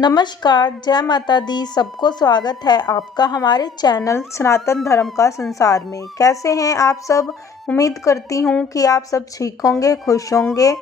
नमस्कार, जय माता दी। सबको स्वागत है आपका हमारे चैनल सनातन धर्म का संसार में। कैसे हैं आप सब? उम्मीद करती हूँ कि आप सब ठीक होंगे, खुश होंगे।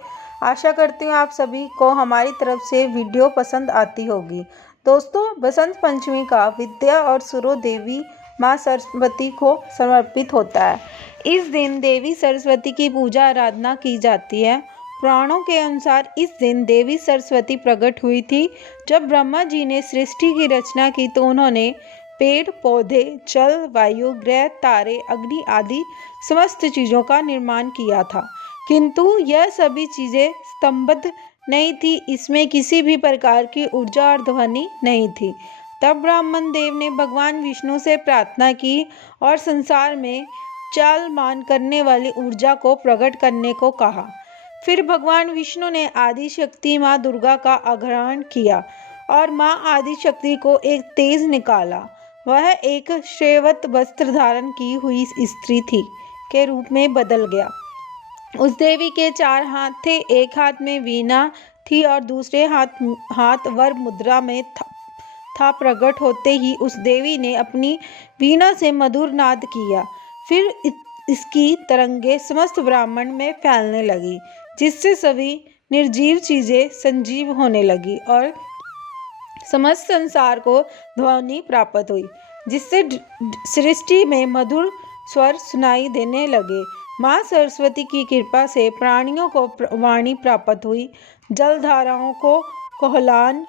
आशा करती हूँ आप सभी को हमारी तरफ से वीडियो पसंद आती होगी। दोस्तों, बसंत पंचमी का विद्या और सुरो देवी माँ सरस्वती को समर्पित होता है। इस दिन देवी सरस्वती की पूजा आराधना की जाती है। पुराणों के अनुसार इस दिन देवी सरस्वती प्रकट हुई थी। जब ब्रह्मा जी ने सृष्टि की रचना की तो उन्होंने पेड़ पौधे, जल, वायु, ग्रह, तारे, अग्नि आदि समस्त चीज़ों का निर्माण किया था। किंतु यह सभी चीज़ें स्तंभबद्ध नहीं थी, इसमें किसी भी प्रकार की ऊर्जा और ध्वनि नहीं थी। तब ब्राह्मण देव ने भगवान विष्णु से प्रार्थना की और संसार में चालमान करने वाली ऊर्जा को प्रकट करने को कहा। फिर भगवान विष्णु ने आदि शक्ति माँ दुर्गा का आग्रहण किया और माँ आदि शक्ति को एक तेज निकाला। वह एक श्वेत वस्त्र धारण की हुई स्त्री थी के रूप में बदल गया। उस देवी के 4 हाथ थे, एक हाथ में वीणा थी और दूसरे हाथ वर मुद्रा में था। प्रकट होते ही उस देवी ने अपनी वीणा से मधुर नाद किया। फिर इसकी तरंगे समस्त ब्रह्मांड में फैलने लगी, जिससे सभी निर्जीव चीजें संजीव होने लगी और समस्त संसार को ध्वनि प्राप्त हुई, जिससे सृष्टि में मधुर स्वर सुनाई देने लगे। माँ सरस्वती की कृपा से प्राणियों को वाणी प्राप्त हुई, जलधाराओं को कोहलान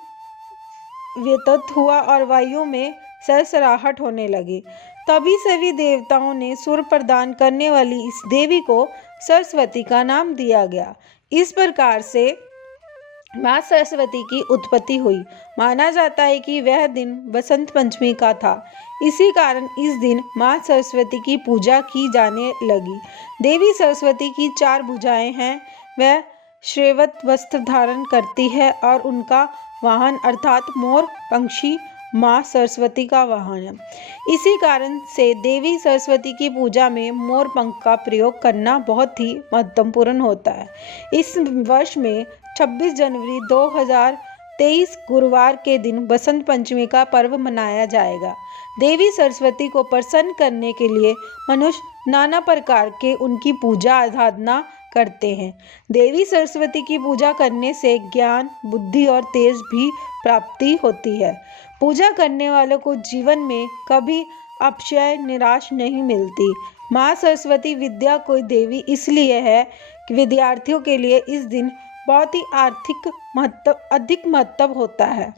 व्यतीत हुआ और वायु में सरसराहट होने लगी। तभी सभी देवताओं ने सुर प्रदान करने वाली इस देवी को सरस्वती का नाम दिया गया। इस प्रकार से माँ सरस्वती की उत्पत्ति हुई। माना जाता है कि वह दिन बसंत पंचमी का था। इसी कारण इस दिन माँ सरस्वती की पूजा की जाने लगी। देवी सरस्वती की 4 भुजाएं हैं। वह श्वेत वस्त्र धारण करती है और उनका वाहन अर्थात मोर पंक्षी माँ सरस्वती का वाहन है। इसी कारण से देवी सरस्वती की पूजा में मोर पंख का प्रयोग करना बहुत ही महत्वपूर्ण होता है। इस वर्ष में 26 जनवरी 2023 गुरुवार के दिन बसंत पंचमी का पर्व मनाया जाएगा। देवी सरस्वती को प्रसन्न करने के लिए मनुष्य नाना प्रकार के उनकी पूजा आराधना करते हैं। देवी सरस्वती की पूजा करने से ज्ञान, बुद्धि और तेज भी प्राप्ति होती है। पूजा करने वालों को जीवन में कभी अपचय, निराश नहीं मिलती। माँ सरस्वती विद्या कोई देवी इसलिए है कि विद्यार्थियों के लिए इस दिन बहुत ही अधिक महत्व होता है।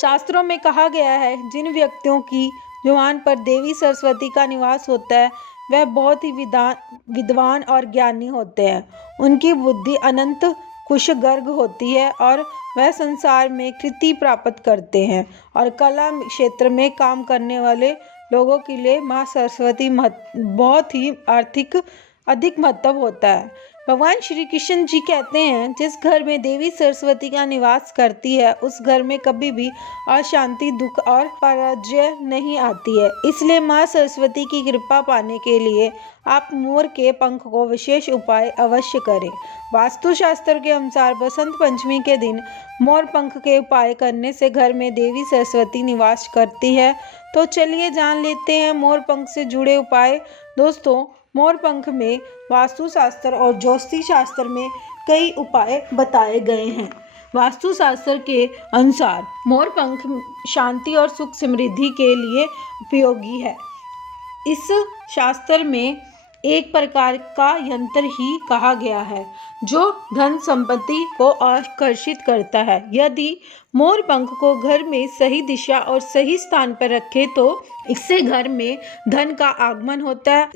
शास्त्रों में कहा गया है, जिन व्यक्तियों की जुबान पर देवी सरस्वती का निवास होता है वह बहुत ही विद्वान और ज्ञानी होते हैं। उनकी बुद्धि अनंत कुशगर्ग होती है और वह संसार में कृति प्राप्त करते हैं और कला क्षेत्र में काम करने वाले लोगों के लिए माँ सरस्वती बहुत ही अधिक महत्व होता है। भगवान श्री कृष्ण जी कहते हैं, जिस घर में देवी सरस्वती का निवास करती है उस घर में कभी भी अशांति, दुख और पराजय नहीं आती है। इसलिए माँ सरस्वती की कृपा पाने के लिए आप मोर के पंख को विशेष उपाय अवश्य करें। वास्तुशास्त्र के अनुसार बसंत पंचमी के दिन मोर पंख के उपाय करने से घर में देवी सरस्वती निवास करती है। तो चलिए जान लेते हैं मोर पंख से जुड़े उपाय। दोस्तों, मोर पंख में वास्तुशास्त्र और ज्योतिष शास्त्र में कई उपाय बताए गए हैं। वास्तुशास्त्र के अनुसार मोर पंख शांति और सुख समृद्धि के लिए उपयोगी है। इस शास्त्र में एक प्रकार का यंत्र ही कहा गया है जो धन संपत्ति को आकर्षित करता है। यदि मोर पंख को घर में सही दिशा और सही स्थान पर रखें तो इससे घर में धन का आगमन होता है।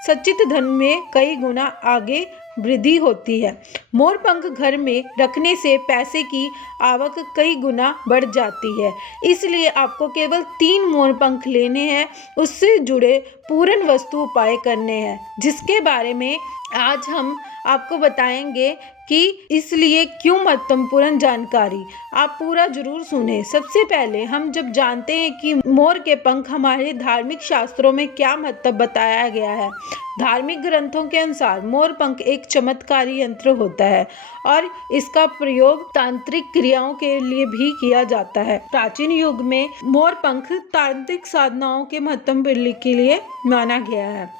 सचित धन में कई गुना आगे वृद्धि होती है। मोर पंख घर में रखने से पैसे की आवक कई गुना बढ़ जाती है। इसलिए आपको केवल 3 मोर पंख लेने हैं, उससे जुड़े पूर्ण वस्तु उपाय करने हैं, जिसके बारे में आज हम आपको बताएंगे कि इसलिए क्यों महत्वपूर्ण जानकारी। आप पूरा जरूर सुने। सबसे पहले हम जब जानते हैं कि मोर के पंख हमारे धार्मिक शास्त्रों में क्या महत्व बताया गया है। धार्मिक ग्रंथों के अनुसार मोर पंख एक चमत्कारी यंत्र होता है और इसका प्रयोग तांत्रिक क्रियाओं के लिए भी किया जाता है। प्राचीन युग में मोर पंख तांत्रिक साधनाओं के महत्व के लिए माना गया है।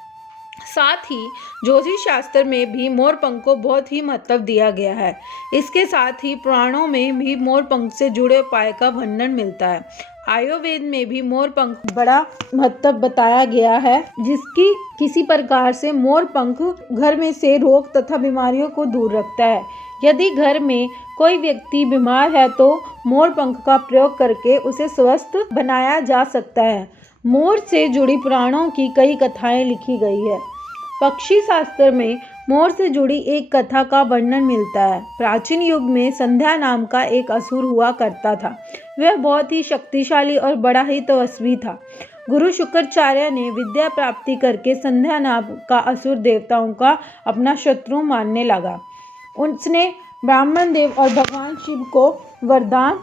साथ ही ज्योतिष शास्त्र में भी मोर पंख को बहुत ही महत्व दिया गया है। इसके साथ ही पुराणों में भी मोर पंख से जुड़े उपाय का वर्णन मिलता है। आयुर्वेद में भी मोर पंख बड़ा महत्व बताया गया है, जिसकी किसी प्रकार से मोर पंख घर में से रोग तथा बीमारियों को दूर रखता है। यदि घर में कोई व्यक्ति बीमार है तो मोर पंख का प्रयोग करके उसे स्वस्थ बनाया जा सकता है। मोर से जुड़ी पुराणों की कई कथाएं लिखी गई है। पक्षी शास्त्र में मोर से जुड़ी एक कथा का वर्णन मिलता है। प्राचीन युग में संध्या नाम का एक असुर हुआ करता था। वह बहुत ही शक्तिशाली और बड़ा ही तपस्वी था। गुरु शुक्राचार्य ने विद्या प्राप्ति करके संध्या नाम का असुर देवताओं का अपना शत्रु मानने लगा। उसने ब्राह्मण देव और भगवान शिव को वरदान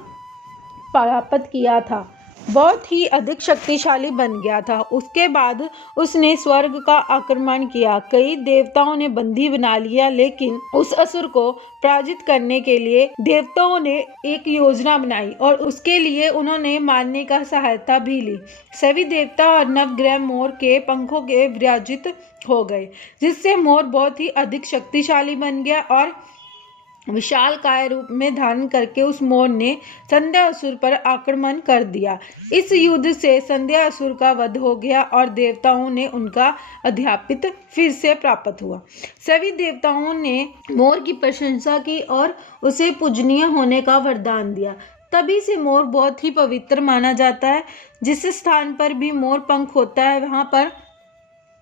प्राप्त किया था। बहुत ही अधिक शक्तिशाली बन गया था। उसके बाद उसने स्वर्ग का आक्रमण किया। कई देवताओं ने बंदी बना लिया, लेकिन उस असुर को पराजित करने के लिए देवताओं ने एक योजना बनाई और उसके लिए उन्होंने मारने का सहायता भी ली। सभी देवता और नवग्रह मोर के पंखों के विराजित हो गए, जिससे मोर बहुत ही अधिक शक्तिशाली बन गया और विशाल काय रूप में धारण करके उस मोर ने संध्या असुर पर आक्रमण कर दिया। इस युद्ध से संध्या असुर का वध हो गया और देवताओं ने उनका अध्यापित फिर से प्राप्त हुआ। सभी देवताओं ने मोर की प्रशंसा की और उसे पूजनीय होने का वरदान दिया। तभी से मोर बहुत ही पवित्र माना जाता है। जिस स्थान पर भी मोर पंख होता है वहां पर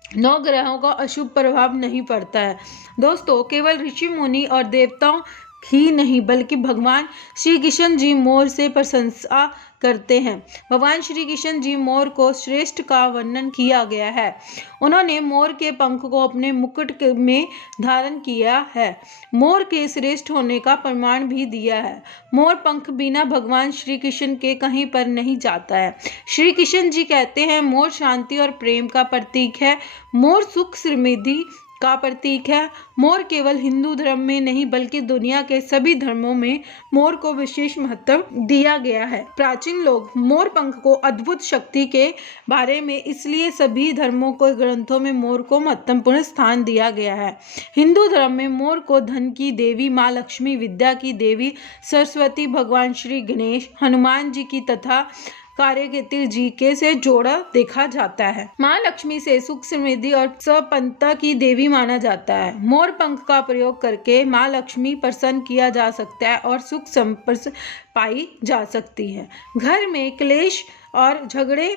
9 ग्रहों का अशुभ प्रभाव नहीं पड़ता है। दोस्तों, केवल ऋषि मुनि और देवताओं ही नहीं बल्कि भगवान श्री कृष्ण जी मोर से प्रशंसा करते हैं। भगवान श्री कृष्ण जी मोर को श्रेष्ठ का वर्णन किया गया है। उन्होंने मोर के पंख को अपने मुकुट में धारण किया है। मोर के श्रेष्ठ होने का प्रमाण भी दिया है। मोर पंख बिना भगवान श्री कृष्ण के कहीं पर नहीं जाता है। श्री कृष्ण जी कहते हैं, मोर शांति और प्रेम का प्रतीक है। मोर सुख समृद्धि का प्रतीक है। मोर केवल हिंदू धर्म में नहीं बल्कि दुनिया के सभी धर्मों में मोर को विशेष महत्व दिया गया है। प्राचीन लोग मोर पंख को अद्भुत शक्ति के बारे में इसलिए सभी धर्मों के ग्रंथों में मोर को महत्वपूर्ण स्थान दिया गया है। हिंदू धर्म में मोर को धन की देवी माँ लक्ष्मी, विद्या की देवी सरस्वती, भगवान श्री गणेश, हनुमान जी की तथा कार्तिकेय जी के से जोड़ा देखा जाता है। माँ लक्ष्मी से सुख समृद्धि और संपन्नता की देवी माना जाता है। मोर पंख का प्रयोग करके माँ लक्ष्मी प्रसन्न किया जा सकता है और सुख संपत्ति पाई जा सकती है। घर में क्लेश और झगड़े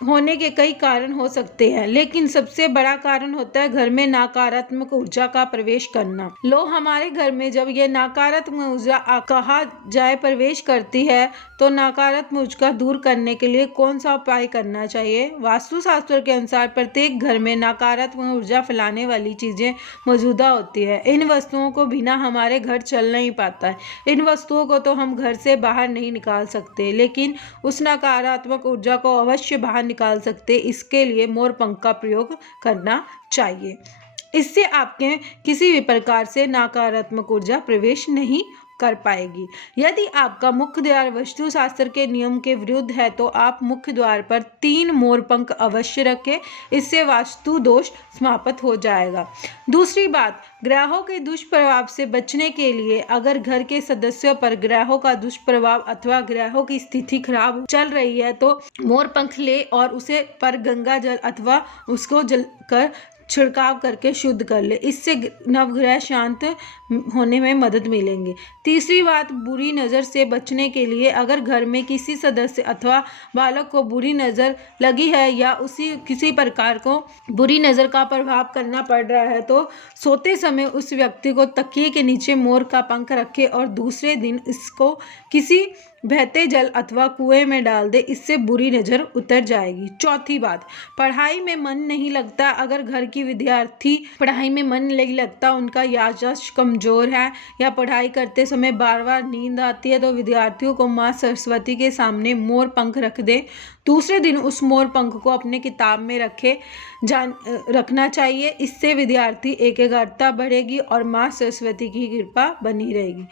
होने के कई कारण हो सकते हैं, लेकिन सबसे बड़ा कारण होता है घर में नकारात्मक ऊर्जा का प्रवेश करना। हमारे घर में जब ये नकारात्मक ऊर्जा कहा जाए प्रवेश करती है तो नकारात्मक ऊर्जा दूर करने के लिए कौन सा उपाय करना चाहिए। वास्तुशास्त्र के अनुसार प्रत्येक घर में नकारात्मक ऊर्जा फैलाने वाली चीजें मौजूदा होती है। इन वस्तुओं को बिना हमारे घर चल नहीं पाता है। इन वस्तुओं को तो हम घर से बाहर नहीं निकाल सकते, लेकिन उस नकारात्मक ऊर्जा को अवश्य बाहर निकाल सकते। इसके लिए मोर पंख का प्रयोग करना चाहिए। इससे आपके किसी भी प्रकार से नकारात्मक ऊर्जा प्रवेश नहीं कर पाएगी। यदि आपका मुख्य द्वार वास्तुशास्त्र के नियम के विरुद्ध है तो आप मुख्य द्वार पर 3 मोर पंख अवश्य रखें। इससे वास्तु दोष समाप्त हो जाएगा। दूसरी बात, ग्रहों के दुष्प्रभाव से बचने के लिए अगर घर के सदस्यों पर ग्रहों का दुष्प्रभाव अथवा ग्रहों की स्थिति खराब चल रही है तो मोर पंख ले और उसे पर गंगा जल अथवा उसको जल कर छिड़काव करके शुद्ध कर ले। इससे नवग्रह शांत होने में मदद मिलेंगे। तीसरी बात, बुरी नज़र से बचने के लिए अगर घर में किसी सदस्य अथवा बालक को बुरी नज़र लगी है या उसी किसी प्रकार को बुरी नज़र का प्रभाव करना पड़ रहा है तो सोते समय उस व्यक्ति को तकिए के नीचे मोर का पंख रखे और दूसरे दिन इसको किसी बहते जल अथवा कुएं में डाल दे, इससे बुरी नज़र उतर जाएगी। चौथी बात, पढ़ाई में मन नहीं लगता। अगर घर की विद्यार्थी पढ़ाई में मन नहीं लगता, उनका याददाश्त कमज़ोर है या पढ़ाई करते समय बार बार नींद आती है, तो विद्यार्थियों को माँ सरस्वती के सामने मोर पंख रख दे। दूसरे दिन उस मोर पंख को अपने किताब में रखना चाहिए। इससे विद्यार्थी एकाग्रता बढ़ेगी और माँ सरस्वती की कृपा बनी रहेगी।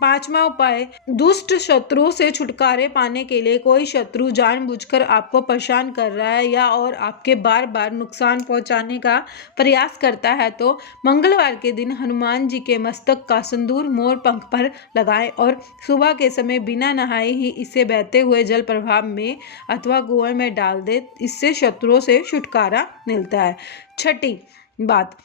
पांचवा उपाय, दुष्ट शत्रुओं से छुटकारे पाने के लिए कोई शत्रु जानबूझकर आपको परेशान कर रहा है या और आपके बार बार नुकसान पहुंचाने का प्रयास करता है, तो मंगलवार के दिन हनुमान जी के मस्तक का सिंदूर मोर पंख पर लगाएं और सुबह के समय बिना नहाए ही इसे बहते हुए जल प्रवाह में अथवा कुएं में डाल दे। इससे शत्रुओं से छुटकारा मिलता है। छठी बात,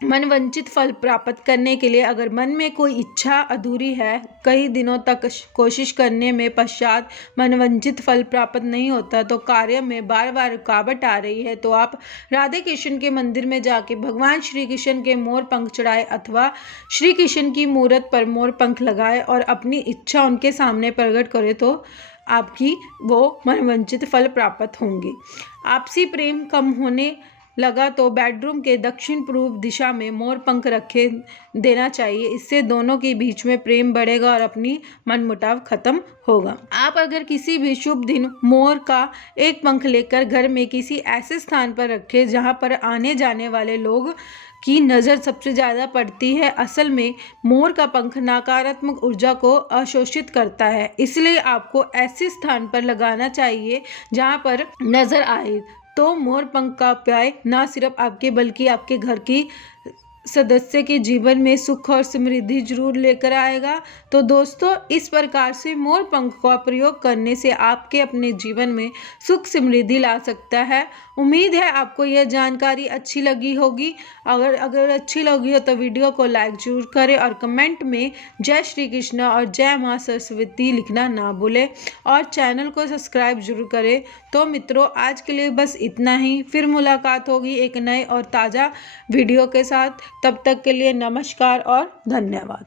मनवांछित फल प्राप्त करने के लिए अगर मन में कोई इच्छा अधूरी है, कई दिनों तक कोशिश करने में पश्चात मनवांछित फल प्राप्त नहीं होता, तो कार्य में बार बार रुकावट आ रही है, तो आप राधे कृष्ण के मंदिर में जाके भगवान श्री कृष्ण के मोर पंख चढ़ाए अथवा श्री कृष्ण की मूर्त पर मोर पंख लगाए और अपनी इच्छा उनके सामने प्रकट करें, तो आपकी वो मनवांछित फल प्राप्त होंगे। आपसी प्रेम कम होने लगा तो बेडरूम के दक्षिण पूर्व दिशा में मोर पंख रखे देना चाहिए। इससे दोनों के बीच में प्रेम बढ़ेगा और अपनी मनमुटाव खत्म होगा। आप अगर किसी भी शुभ दिन मोर का एक पंख लेकर घर में किसी ऐसे स्थान पर रखें जहां पर आने जाने वाले लोग की नज़र सबसे ज़्यादा पड़ती है। असल में मोर का पंख नकारात्मक ऊर्जा को अवशोषित करता है, इसलिए आपको ऐसे स्थान पर लगाना चाहिए जहां पर नज़र आए। तो मोर पंख का उपाय न सिर्फ आपके बल्कि आपके घर की सदस्य के जीवन में सुख और समृद्धि जरूर लेकर आएगा। तो दोस्तों, इस प्रकार से मोर पंख का प्रयोग करने से आपके अपने जीवन में सुख समृद्धि ला सकता है। उम्मीद है आपको यह जानकारी अच्छी लगी होगी। अगर अच्छी लगी हो तो वीडियो को लाइक जरूर करें और कमेंट में जय श्री कृष्ण और जय माँ सरस्वती लिखना ना भूलें और चैनल को सब्सक्राइब जरूर करें। तो मित्रों, आज के लिए बस इतना ही। फिर मुलाकात होगी एक नए और ताज़ा वीडियो के साथ। तब तक के लिए नमस्कार और धन्यवाद।